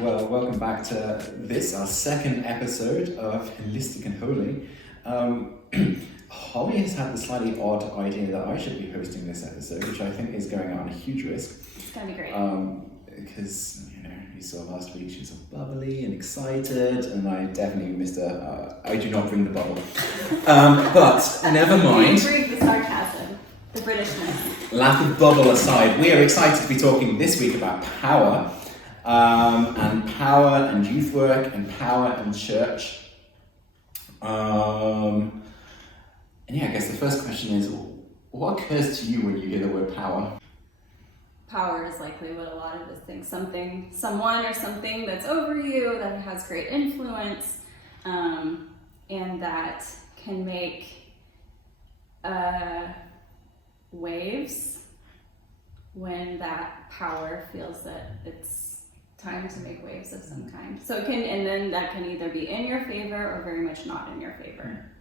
Well, welcome back to this, our second episode of Holistic and Holy. Holly has had the slightly odd idea that I should be hosting this episode, which I think is going out on a huge risk. It's going to be great. Because, you saw last week she was all bubbly and excited, and I definitely missed her. I do not bring the bubble. But never mind. You bring the sarcasm, the Britishness. Lack of bubble aside, we are excited to be talking this week about power. And power and youth work and power and church. And yeah, I guess the first question is, what occurs to you when you hear the word power? Power is likely what a lot of us think. Someone or something that's over you, that has great influence, and that can make waves when that power feels that it's time to make waves of some kind. So and then that can either be in your favor or very much not in your favor.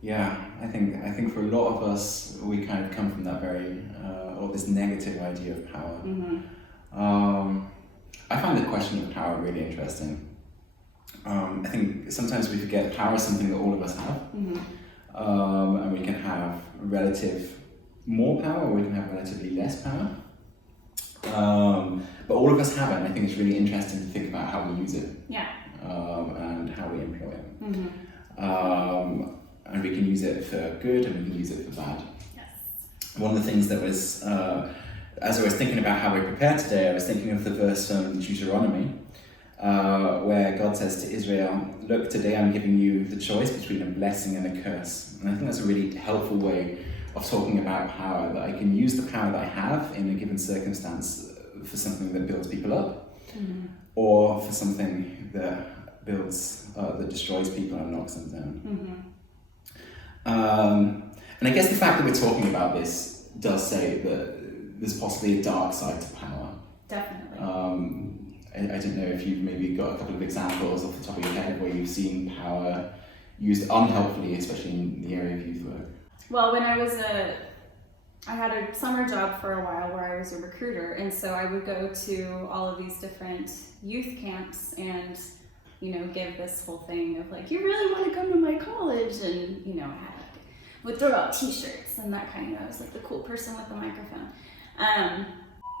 Yeah, I think for a lot of us, we kind of come from that very, or this negative idea of power. Mm-hmm. I find the question of power really interesting. I think sometimes we forget power is something that all of us have. Mm-hmm. And we can have relative more power, or we can have relatively less power. But all of us have it, and I think it's really interesting to think about how we use it. Yeah. And how we employ it. Mm-hmm. And we can use it for good, and we can use it for bad. Yes. One of the things that was, as I was thinking about how we prepared today, I was thinking of the verse from Deuteronomy, where God says to Israel, "Look, today I'm giving you the choice between a blessing and a curse." And I think that's a really helpful way of talking about power, that I can use the power that I have in a given circumstance for something that builds people up, Mm-hmm. or for something that that destroys people and knocks them down. Mm-hmm. And I guess the fact that we're talking about this does say that there's possibly a dark side to power. Definitely. I don't know if you've maybe got a couple of examples off the top of your head where you've seen power used unhelpfully, especially in the area of youth work. Well, when I had a summer job for a while where I was a recruiter, and so I would go to all of these different youth camps and, give this whole thing of like, you really want to come to my college, and, would throw out t-shirts and that kind of, I was like the cool person with the microphone.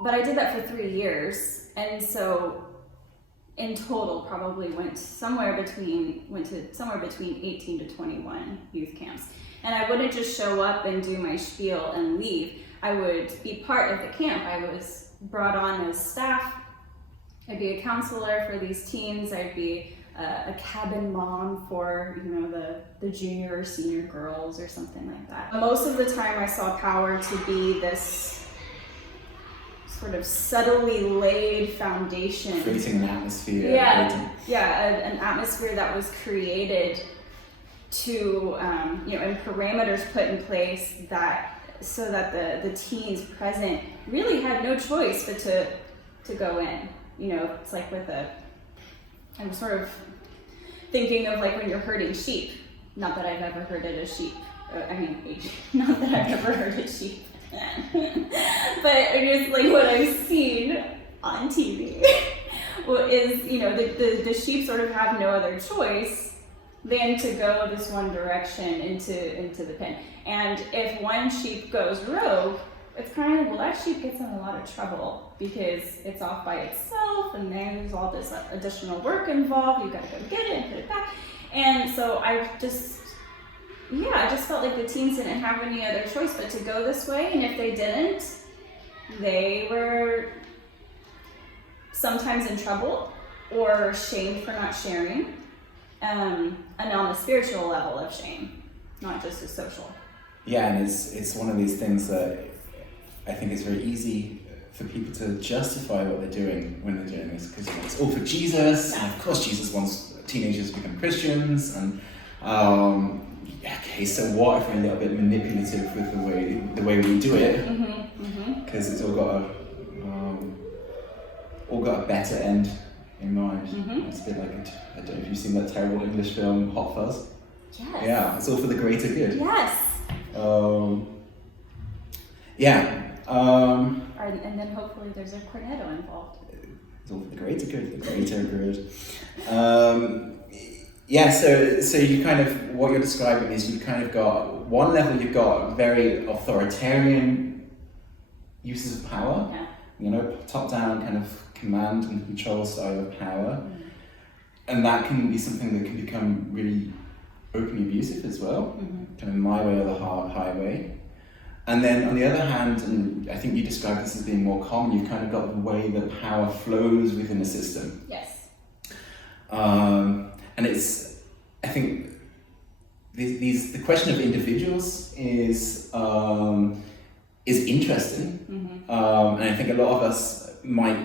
But I did that for 3 years, and so in total probably went to somewhere between 18 to 21 youth camps. And I wouldn't just show up and do my spiel and leave. I would be part of the camp. I was brought on as staff. I'd be a counselor for these teens. I'd be a cabin mom for the junior or senior girls or something like that. Most of the time I saw power to be this sort of subtly laid foundation. Creating an atmosphere. An atmosphere that was created to, and parameters put in place so that the teens present really had no choice but to go in. It's like I'm sort of thinking of like when you're herding sheep. Not that I've ever herded a sheep. Not that I've ever herded sheep. But it's like what I've seen on TV is, the sheep sort of have no other choice than to go this one direction into the pen. And if one sheep goes rogue, it's kind of, that sheep gets in a lot of trouble because it's off by itself, and there's all this additional work involved. You gotta go get it and put it back. And so I just felt like the teens didn't have any other choice but to go this way, and if they didn't, they were sometimes in trouble or shamed for not sharing. And on a spiritual level of shame, not just a social. Yeah, and it's one of these things that I think it's very easy for people to justify what they're doing when they're doing this, because it's all for Jesus, and of course Jesus wants teenagers to become Christians, and okay, so what if we're a little bit manipulative with the way we do it? Because it's all got a better end in mind. It's a bit like, I don't know if you've seen that terrible English film Hot Fuzz. Yes. Yeah, it's all for the greater good. Yes. Yeah. And then hopefully there's a cornetto involved. It's all for the greater good, the greater good. Yeah, so you kind of, what you're describing is you've kind of got, one level you've got very authoritarian uses of power, top-down kind of command and control style of power. Mm-hmm. And that can be something that can become really openly abusive as well, kind of my way or the highway. And then on the other hand, and I think you described this as being more common, you've kind of got the way that power flows within a system. Yes. And it's, I think, the question of individuals is interesting, and I think a lot of us might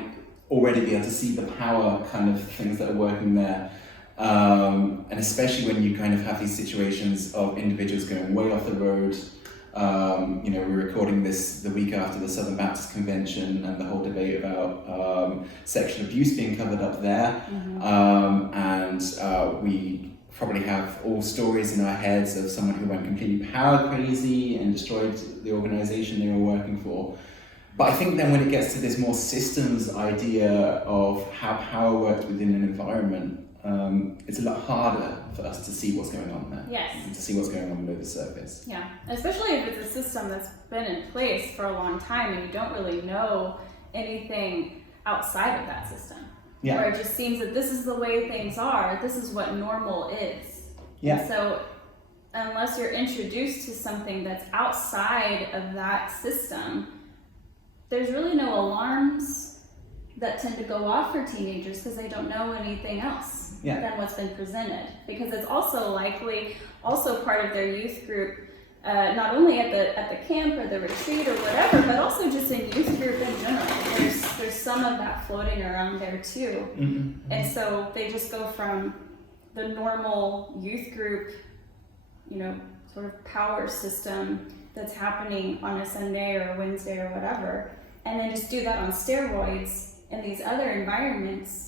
already be able to see the power kind of things that are working there, and especially when you kind of have these situations of individuals going way off the road. We're recording this the week after the Southern Baptist Convention and the whole debate about sexual abuse being covered up there, and we probably have all stories in our heads of someone who went completely power crazy and destroyed the organization they were working for. But I think then when it gets to this more systems idea of how power works within an environment, it's a lot harder for us to see what's going on there. Yes. And to see what's going on below the surface. Yeah, especially if it's a system that's been in place for a long time and you don't really know anything outside of that system. Yeah. Where it just seems that this is the way things are, this is what normal is. Yeah. And so unless you're introduced to something that's outside of that system, there's really no alarms that tend to go off for teenagers because they don't know anything else than what's been presented. Because it's also likely also part of their youth group, not only at the camp or the retreat or whatever, but also just in youth group in general. There's some of that floating around there too. Mm-hmm. And so they just go from the normal youth group, sort of power system that's happening on a Sunday or a Wednesday or whatever, and then just do that on steroids in these other environments.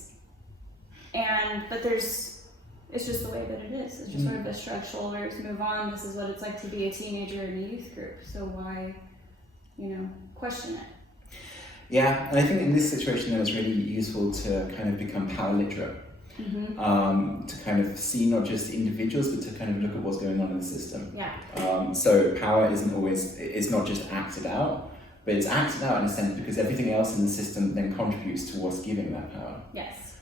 But it's just the way that it is. It's just sort of a shrug shoulders, move on. This is what it's like to be a teenager in a youth group. So why, question it? Yeah, and I think in this situation then it's really useful to kind of become power literate. To kind of see not just individuals, but to kind of look at what's going on in the system. Yeah. So power it's not just acted out, but it's acted out in a sense because everything else in the system then contributes towards giving that power. Yes.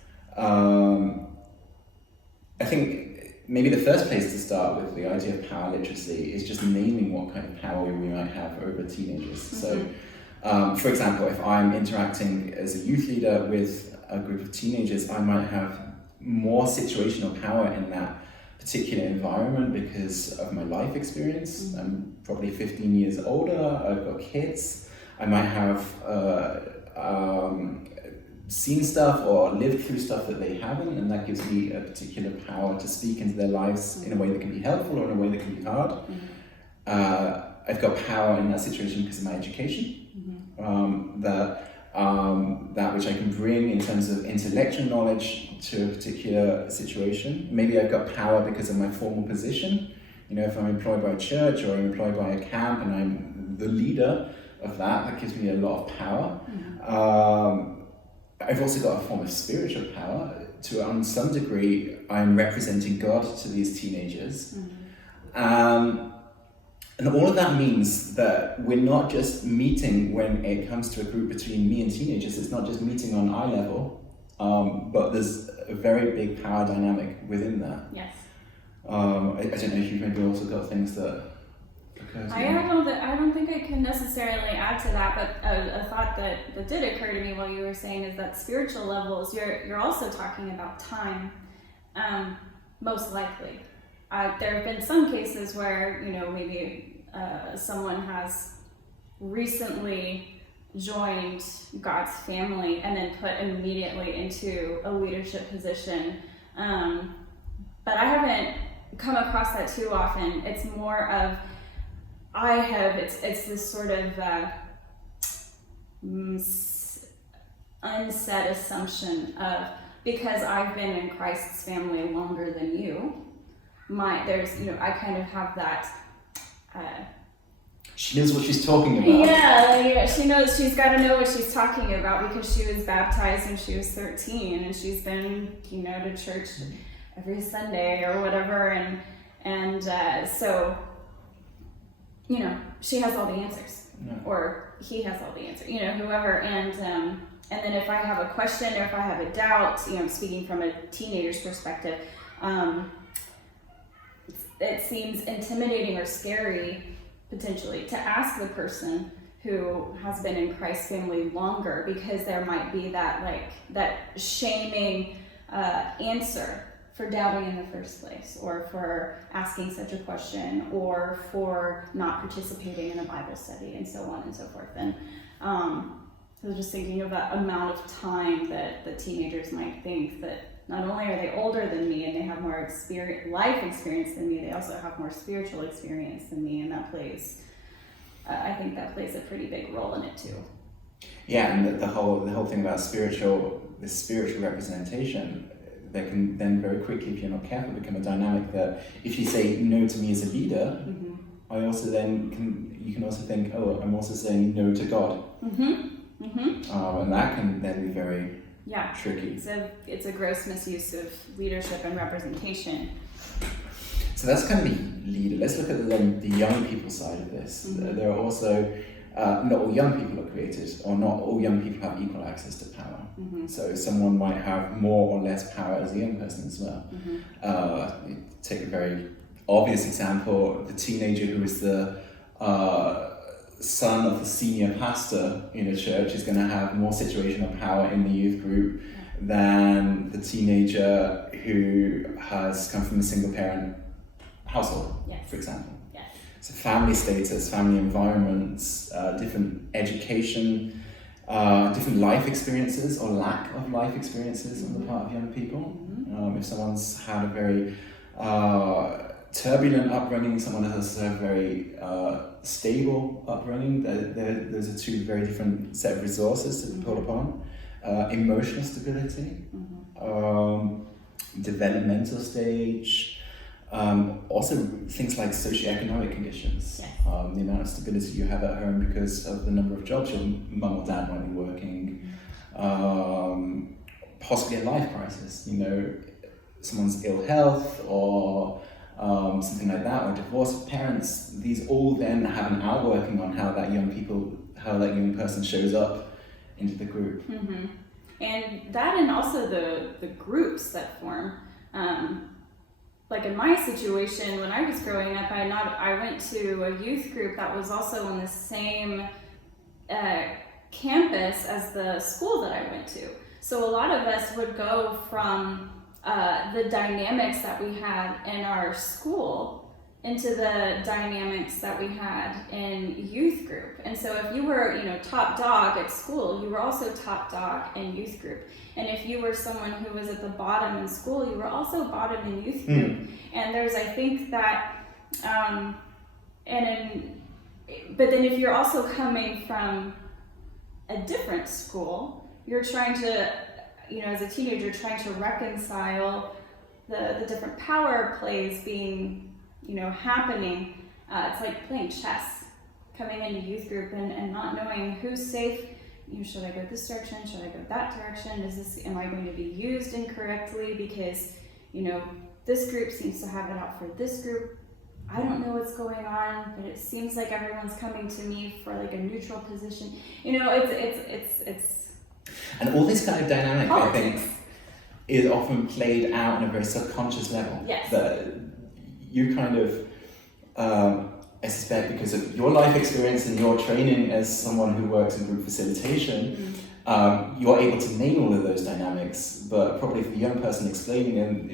I think maybe the first place to start with the idea of power literacy is just naming what kind of power we might have over teenagers. So, for example, if I'm interacting as a youth leader with a group of teenagers, I might have more situational power in that particular environment because of my life experience. I'm probably 15 years older, I've got kids, I might have seen stuff or lived through stuff that they haven't, and that gives me a particular power to speak into their lives in a way that can be helpful or in a way that can be hard. I've got power in that situation because of my education, that which I can bring in terms of intellectual knowledge to a particular situation. Maybe I've got power because of my formal position. If I'm employed by a church or I'm employed by a camp and I'm the leader of that gives me a lot of power. I've also got a form of spiritual power. On some degree, I'm representing God to these teenagers. And all of that means that we're not just meeting when it comes to a group between me and teenagers. It's not just meeting on eye level, but there's a very big power dynamic within that. Yes. I don't know if you've maybe also got things that occur to you. I don't think I can necessarily add to that, but a thought that did occur to me while you were saying is that spiritual levels, you're also talking about time, most likely. There have been some cases where, maybe someone has recently joined God's family and then put immediately into a leadership position. But I haven't come across that too often. It's more of, it's this sort of unsaid assumption of, because I've been in Christ's family longer than you, I kind of have that she knows what she's talking about. Yeah, she knows, she's got to know what she's talking about because she was baptized when she was 13 and she's been, to church every Sunday or whatever. And so, she has all the answers, or he has all the answers, whoever. And then if I have a question or if I have a doubt, speaking from a teenager's perspective, it seems intimidating or scary potentially to ask the person who has been in Christ's family longer, because there might be that shaming answer for doubting in the first place, or for asking such a question, or for not participating in a Bible study, and so on and so forth. And I was just thinking of that amount of time that the teenagers might think that not only are they older than me and they have more life experience than me, they also have more spiritual experience than me, and that plays, I think that plays a pretty big role in it too. Yeah, and the whole thing about spiritual representation, that can then very quickly, if you're not careful, become a dynamic that if you say no to me as a leader, I also then you can also think, oh, I'm also saying no to God. And that can then be very tricky. It's a gross misuse of leadership and representation. So that's kind of the leader. Let's look at the young people side of this. There are also, not all young people are created, or not all young people have equal access to power. So someone might have more or less power as a young person as well. Take a very obvious example, the teenager who is the son of the senior pastor in a church is going to have more situational power in the youth group than the teenager who has come from a single parent household, for example. So family status, family environments, different education, different life experiences or lack of life experiences on the part of young people. If someone's had a very turbulent upbringing, someone has a very stable upbringing, those are two very different set of resources to pull upon. Emotional stability, developmental stage, also things like socioeconomic conditions, the amount of stability you have at home because of the number of jobs your mum or dad might be working, possibly a life crisis, someone's ill health or something like that, or divorced parents. These all then have an outworking on how that young person shows up into the group. And that, and also the groups that form. Like in my situation, when I was growing up, I went to a youth group that was also on the same campus as the school that I went to. So a lot of us would go from the dynamics that we had in our school into the dynamics that we had in youth group. And so if you were, top dog at school, you were also top dog in youth group. And if you were someone who was at the bottom in school, you were also bottom in youth group. And there's, I think that, but then if you're also coming from a different school, you're trying to, as a teenager, trying to reconcile the different power plays being, happening. It's like playing chess, coming into youth group and not knowing who's safe. Should I go this direction? Should I go that direction? Am I going to be used incorrectly? Because, this group seems to have it out for this group. I don't know what's going on, but it seems like everyone's coming to me for like a neutral position. It's and all this kind of dynamic, politics. I think, is often played out on a very subconscious level. That you kind of, I suspect, because of your life experience and your training as someone who works in group facilitation, you're able to name all of those dynamics, but probably for the young person explaining them,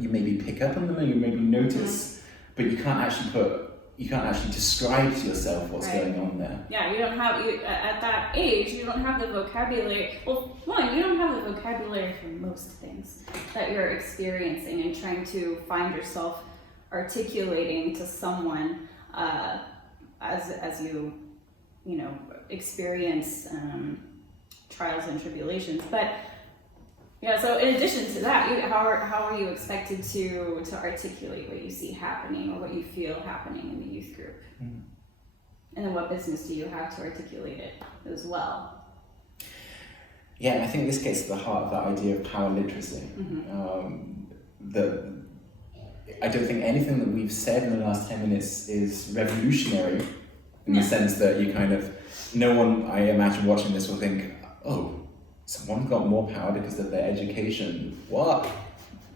you maybe pick up on them and you maybe notice, but you can't actually describe to yourself what's going on there. Yeah, you don't have, at that age, you don't have the vocabulary. Well, one, you don't have the vocabulary for most things that you're experiencing and trying to find yourself articulating to someone as you experience trials and tribulations. But so in addition to that, how are you expected to articulate what you see happening or what you feel happening in the youth group? And then what business do you have to articulate it as well? Yeah, and I think this gets to the heart of that idea of power literacy. I don't think anything that we've said in the last 10 minutes is revolutionary in the sense that you kind of, no one, I imagine, watching this will think, oh, someone got more power because of their education. What?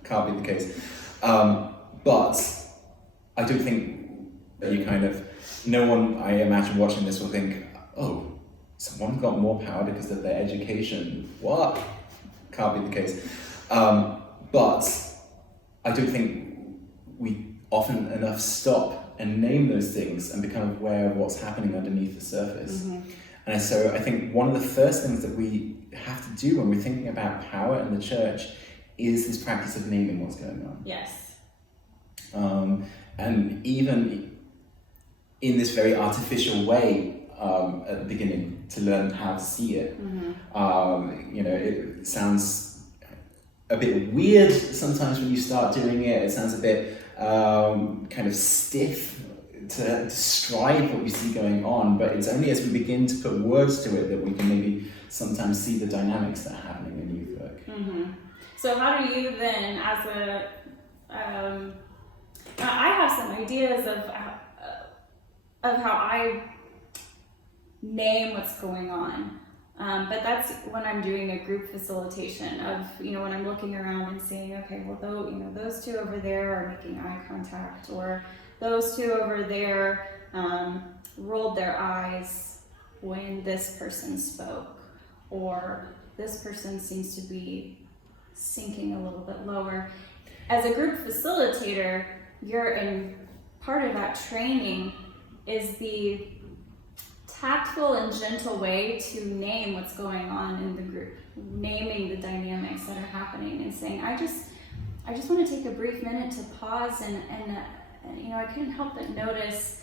Can't be the case. But I don't think that you kind of, no one, I imagine, watching this will think, oh, someone got more power because of their education. What? Can't be the case. But I don't think we often enough stop and name those things and become aware of what's happening underneath the surface. And so I think one of the first things that we have to do when we're thinking about power in the church is this practice of naming what's going on. Yes. And even in this very artificial way at the beginning, to learn how to see it. It sounds a bit weird sometimes when you start doing it. It sounds a bit kind of stiff to describe what we see going on, but it's only as we begin to put words to it that we can maybe sometimes see the dynamics that are happening in youth work. So how do you then, as I have some ideas of how I name what's going on. But that's when I'm doing a group facilitation of, when I'm looking around and seeing, okay, well, those two over there are making eye contact, or those two over there rolled their eyes when this person spoke, or this person seems to be sinking a little bit lower. As a group facilitator, you're in part of that training is the tactful and gentle way to name what's going on in the group, naming the dynamics that are happening and saying, I just want to take a brief minute to pause and I couldn't help but notice,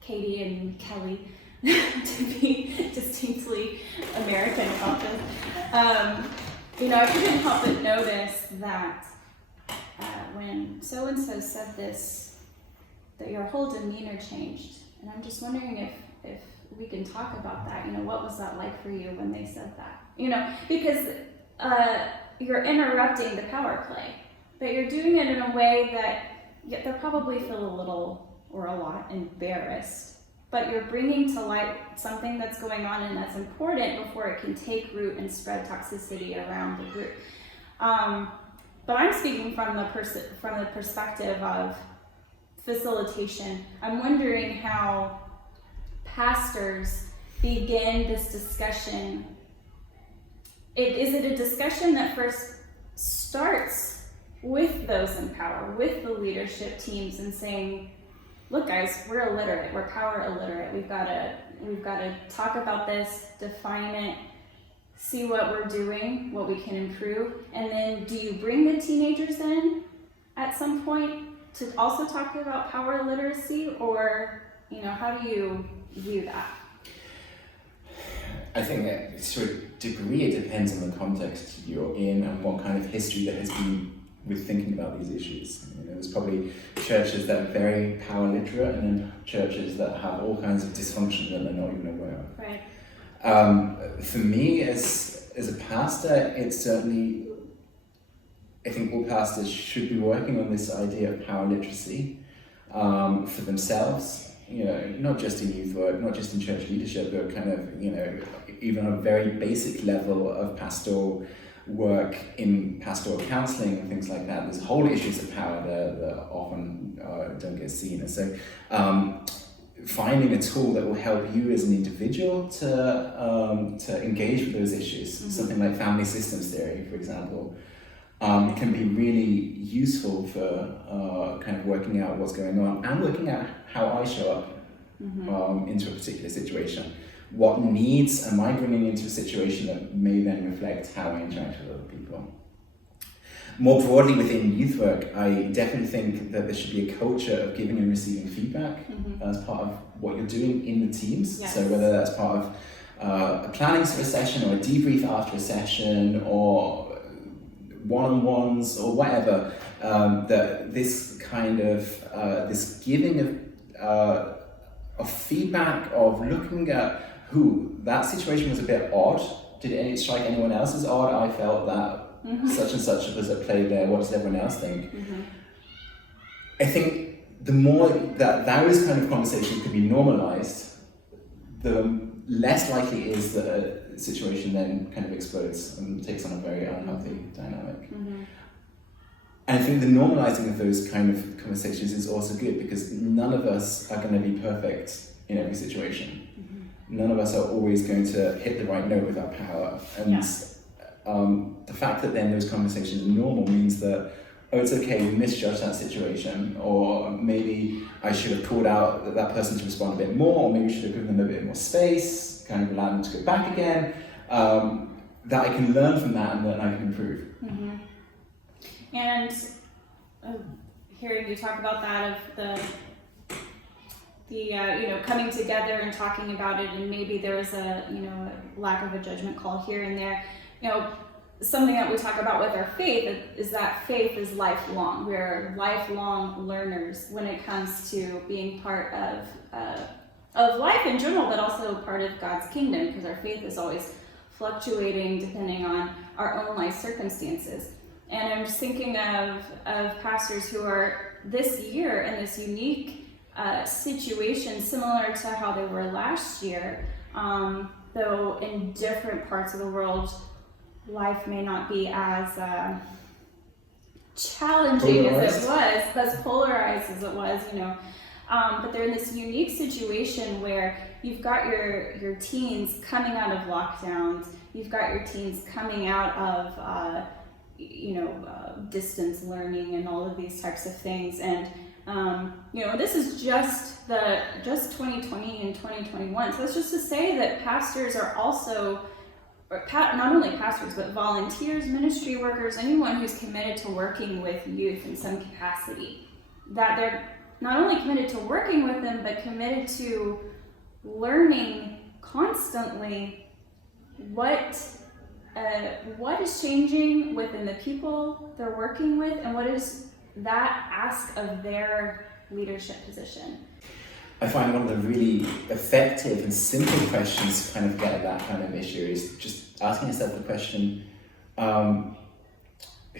Katie and Kelly to be distinctly American about this. I couldn't help but notice that when so-and-so said this, that your whole demeanor changed. And I'm just wondering if we can talk about that. What was that like for you when they said that? Because you're interrupting the power play, but you're doing it in a way that they'll probably feel a little or a lot embarrassed, but you're bringing to light something that's going on and that's important before it can take root and spread toxicity around the group. But I'm speaking from the perspective of facilitation. I'm wondering how pastors begin this discussion. Is it a discussion that first starts with those in power, with the leadership teams, and saying, look guys, we're illiterate, we're power illiterate, we've got to talk about this, define it, see what we're doing, what we can improve, and then do you bring the teenagers in at some point to also talk about power literacy, or how do you view that? I think that to a degree it depends on the context you're in and what kind of history there has been with thinking about these issues. There's probably churches that are very power literate, and then churches that have all kinds of dysfunction that they're not even aware of. Right. For me, as a pastor, it's certainly, I think all pastors should be working on this idea of power literacy for themselves, not just in youth work, not just in church leadership, but kind of, even on a very basic level of pastoral work in pastoral counseling and things like that. There's whole issues of power that often don't get seen. And so finding a tool that will help you as an individual to engage with those issues, something like family systems theory, for example, can be really useful for kind of working out what's going on and working out how I show up into a particular situation. What needs am I bringing into a situation that may then reflect how I interact with other people? More broadly within youth work, I definitely think that there should be a culture of giving and receiving feedback as part of what you're doing in the teams. Yes. So whether that's part of a planning for a session or a debrief after a session or one-on-ones or whatever, that this kind of this giving feedback, of looking at who that situation was a bit odd. Did it strike anyone else as odd? I felt that such and such was at play there. What does everyone else think? I think the more that those kind of conversations can be normalized, the less likely it is that a situation then kind of explodes and takes on a very unhealthy dynamic. And I think the normalizing of those kind of conversations is also good, because none of us are going to be perfect in every situation. None of us are always going to hit the right note with our power. And the fact that then those conversations are normal means that, oh, it's okay, we misjudged that situation, or maybe I should have called out that person to respond a bit more, or maybe I should have given them a bit more space, kind of allowed them to go back again, that I can learn from that and that I can improve. And hearing you talk about that, of the coming together and talking about it, and maybe there was a lack of a judgment call here and there. Something that we talk about with our faith is that faith is lifelong. We're lifelong learners when it comes to being part of life in general, but also part of God's kingdom, because our faith is always fluctuating depending on our own life circumstances. And I'm just thinking of pastors who are this year in this unique situation, similar to how they were last year, though in different parts of the world, life may not be as challenging as it was, as polarized as it was, but they're in this unique situation where you've got your teens coming out of lockdowns, you've got your teens coming out of distance learning and all of these types of things, and this is just 2020 and 2021. So that's just to say that pastors are also, not only pastors, but volunteers, ministry workers, anyone who's committed to working with youth in some capacity, that they're not only committed to working with them, but committed to learning constantly what is changing within the people they're working with, and what is that ask of their leadership position. I find one of the really effective and simple questions to kind of get at that kind of issue is just asking yourself the question,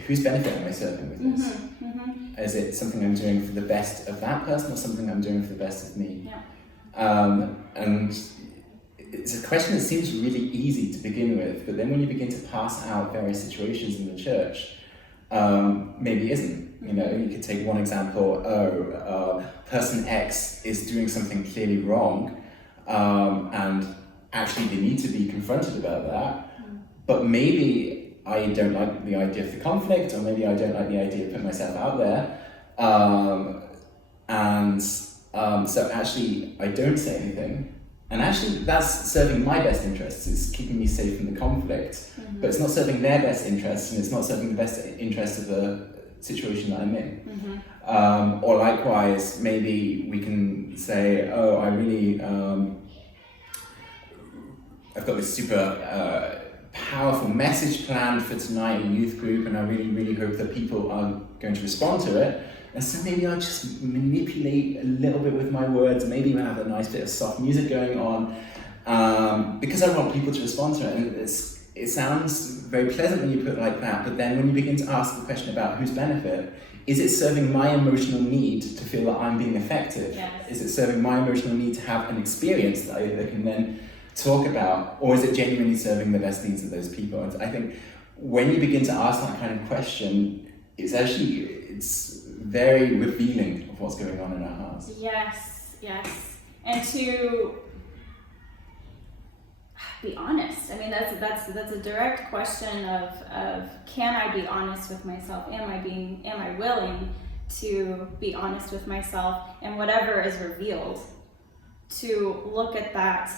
whose benefit am I serving with this? Is it something I'm doing for the best of that person, or something I'm doing for the best of me? And it's a question that seems really easy to begin with, but then when you begin to pass out various situations in the church, maybe it isn't. You could take one example, person X is doing something clearly wrong, and actually they need to be confronted about that, but maybe I don't like the idea of the conflict, or maybe I don't like the idea of putting myself out there, so actually I don't say anything. And actually, that's serving my best interests. It's keeping me safe from the conflict, but it's not serving their best interests, and it's not serving the best interests of the situation that I'm in. Or likewise, maybe we can say, oh, I really, I've got this super powerful message planned for tonight in youth group, and I really, really hope that people are going to respond to it. And so maybe I'll just manipulate a little bit with my words. Maybe we'll have a nice bit of soft music going on, because I want people to respond to it. And it sounds very pleasant when you put it like that, but then when you begin to ask the question about whose benefit, is it serving my emotional need to feel that I'm being effective? Yes. Is it serving my emotional need to have an experience that I can then talk about? Or is it genuinely serving the best needs of those people? And I think when you begin to ask that kind of question, it's very revealing of what's going on in our hearts. Yes. And to be honest. I mean, that's a direct question of can I be honest with myself? Am I willing to be honest with myself, and whatever is revealed, to look at that,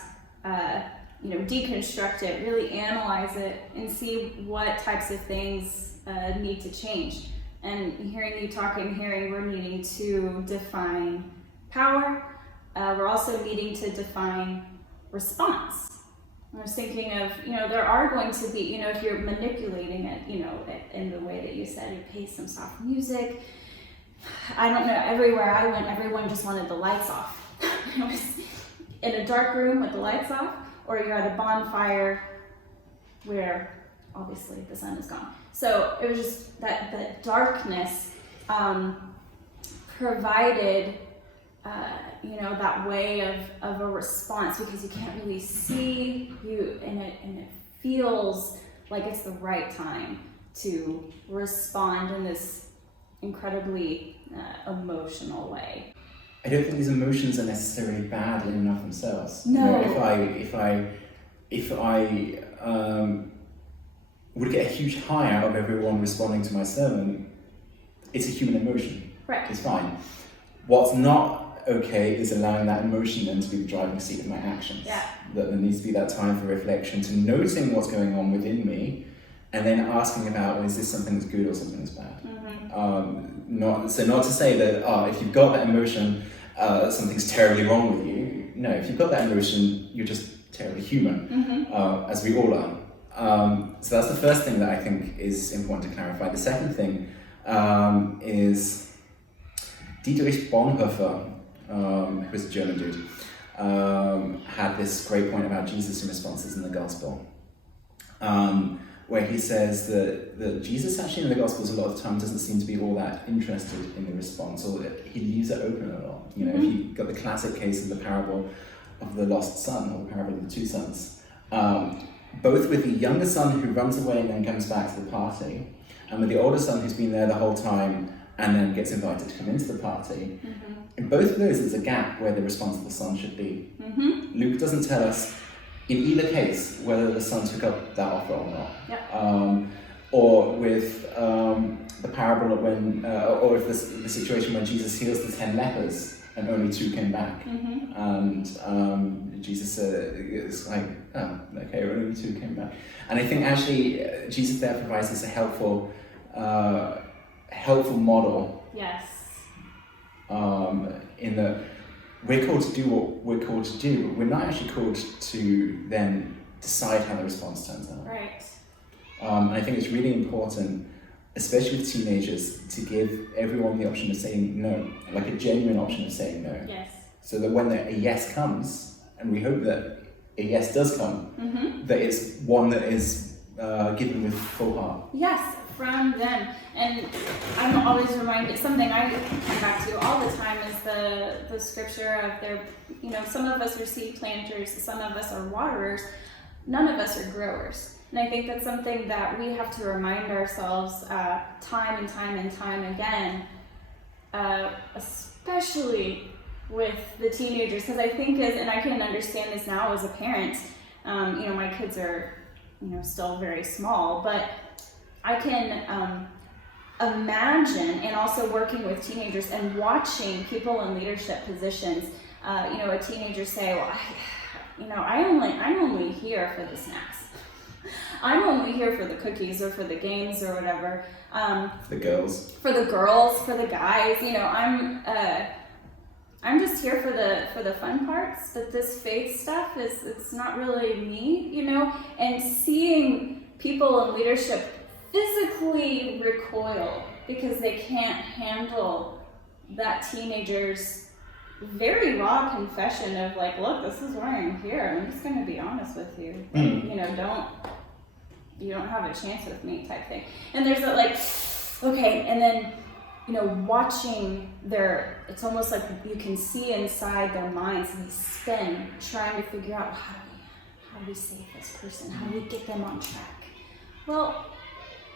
deconstruct it, really analyze it, and see what types of things need to change. And hearing you talk and we're needing to define power. We're also needing to define response. I was thinking of, there are going to be, if you're manipulating it, in the way that you said, you play some soft music. I don't know, everywhere I went, everyone just wanted the lights off. It was in a dark room with the lights off, or you're at a bonfire where obviously the sun is gone. So it was just that darkness provided, that way of a response, because you can't really see you, and it feels like it's the right time to respond in this incredibly emotional way. I don't think these emotions are necessarily bad in and of themselves. No. If I would get a huge high out of everyone responding to my sermon, it's a human emotion. Right. It's fine. What's not okay is allowing that emotion then to be the driving seat of my actions. Yeah. That there needs to be that time for reflection, to noticing what's going on within me, and then asking about, well, is this something that's good or something that's bad? Mm-hmm. Not to say that if you've got that emotion, something's terribly wrong with you. No, if you've got that emotion, you're just terribly human, Mm-hmm. as we all are. So that's the first thing that I think is important to clarify. The second thing is Dietrich Bonhoeffer, who was a German dude, had this great point about Jesus' responses in the gospel, where he says that Jesus actually in the gospels a lot of the time doesn't seem to be all that interested in the response, or that he leaves it open a lot. You know, if you've got the classic case of the parable of the lost son, or the parable of the two sons, both with the younger son who runs away and then comes back to the party, and with the older son who's been there the whole time and then gets invited to come into the party. Mm-hmm. In both of those, there's a gap where the response of the son should be. Mm-hmm. Luke doesn't tell us, in either case, whether the son took up that offer or not. Yep. Or with the parable of when, or if the situation when Jesus heals the 10 lepers and only 2 came back. Mm-hmm. And Jesus is like, oh, okay, only 2 came back. And I think actually Jesus there provides us a helpful model. Yes. In that we're called to do what we're called to do, but we're not actually called to then decide how the response turns out. Right. And I think it's really important, especially with teenagers, to give everyone the option of saying no, like a genuine option of saying no. Yes. So that when a yes comes, and we hope that a yes does come, Mm-hmm. that it's one that is given with full heart. Yes, from them. And I'm always reminded, something I come back to all the time is the scripture of their, some of us are seed planters, some of us are waterers, none of us are growers. And I think that's something that we have to remind ourselves time and time and time again, especially with the teenagers, because I think and I can understand this now as a parent, my kids are, still very small, but I can imagine, and also working with teenagers and watching people in leadership positions, a teenager say, well, I'm only here for the snacks. I'm only here for the cookies or for the games or whatever. The girls. For the girls, for the guys, I'm just here for the fun parts, but this faith stuff it's not really me, and seeing people in leadership physically recoil because they can't handle that teenager's very raw confession of like, look, this is why I'm here. I'm just going to be honest with you. You don't have a chance with me type thing. And there's that like, okay, and then watching it's almost like you can see inside their minds, and they spin trying to figure out how do we save this person? How do we get them on track? Well,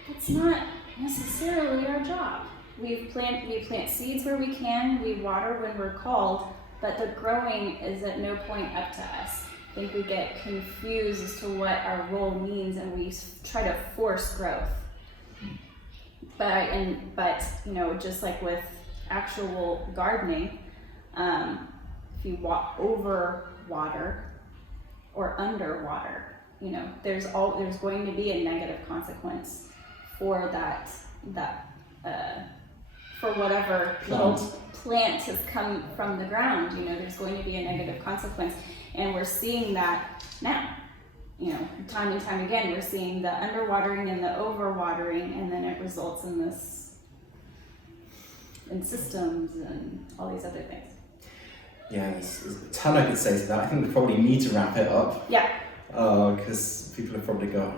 it's not necessarily our job. We plant seeds where we can, we water when we're called, but the growing is at no point up to us. I think we get confused as to what our role means, and we try to force growth. But just like with actual gardening, if you over water or underwater, there's going to be a negative consequence for that for whatever little plant has come from the ground. There's going to be a negative consequence, and we're seeing that now. Time and time again, we're seeing the underwatering and the overwatering, and then it results in systems and all these other things. yeah, there's a ton I could say to that. I think we probably need to wrap it up. Yeah. Because people have probably got,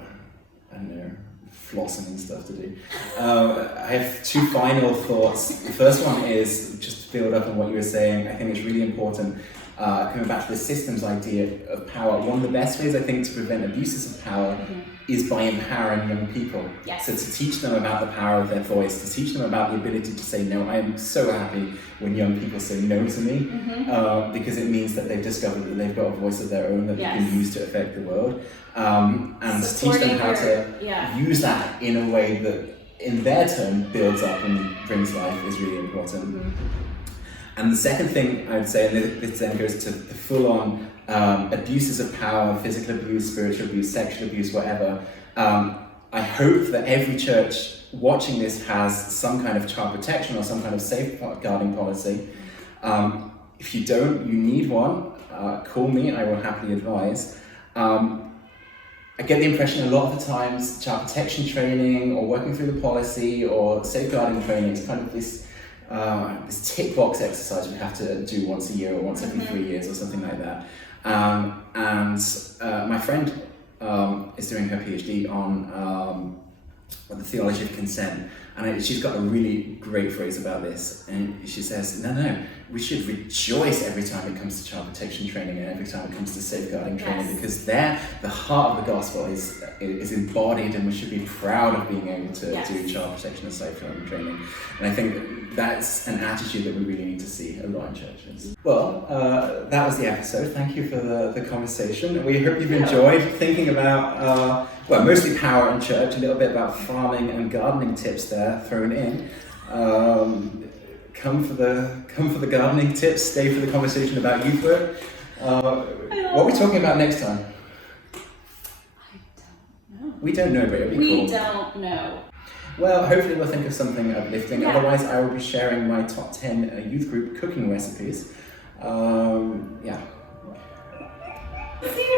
I don't know, flossing and stuff to do. I have two final thoughts. The first one is just to build up on what you were saying. I think it's really important, coming back to the systems idea of power. One of the best ways I think to prevent abuses of power is by empowering young people. Yes. So to teach them about the power of their voice, to teach them about the ability to say no. I am so happy when young people say no to me, because it means that they've discovered that they've got a voice of their own that they can use to affect the world. And to teach them how to use that in a way that in their turn builds up and brings life is really important. And the second thing I would say, and this then goes to the full-on abuses of power, physical abuse, spiritual abuse, sexual abuse, whatever. I hope that every church watching this has some kind of child protection or some kind of safeguarding policy. If you don't, you need one. Call me, I will happily advise. I get the impression a lot of the times child protection training or working through the policy or safeguarding training is kind of this tick box exercise we have to do once a year or once every 3 years or something like that. My friend is doing her PhD on the theology of consent, and she's got a really great phrase about this, and she says, no, we should rejoice every time it comes to child protection training and every time it comes to safeguarding training, because there the heart of the gospel is embodied, and we should be proud of being able to do child protection and safeguarding training. And I think that's an attitude that we really need to see a lot in churches. Well, that was the episode. Thank you for the conversation. We hope you've enjoyed thinking about, mostly power in church, a little bit about farming and gardening tips there thrown in. Come for the gardening tips, stay for the conversation about youth work. What are we talking about next time? I don't know. We don't know, but it'll be cool. We don't know. Well, hopefully we'll think of something uplifting. Otherwise, I will be sharing my top 10 youth group cooking recipes. See you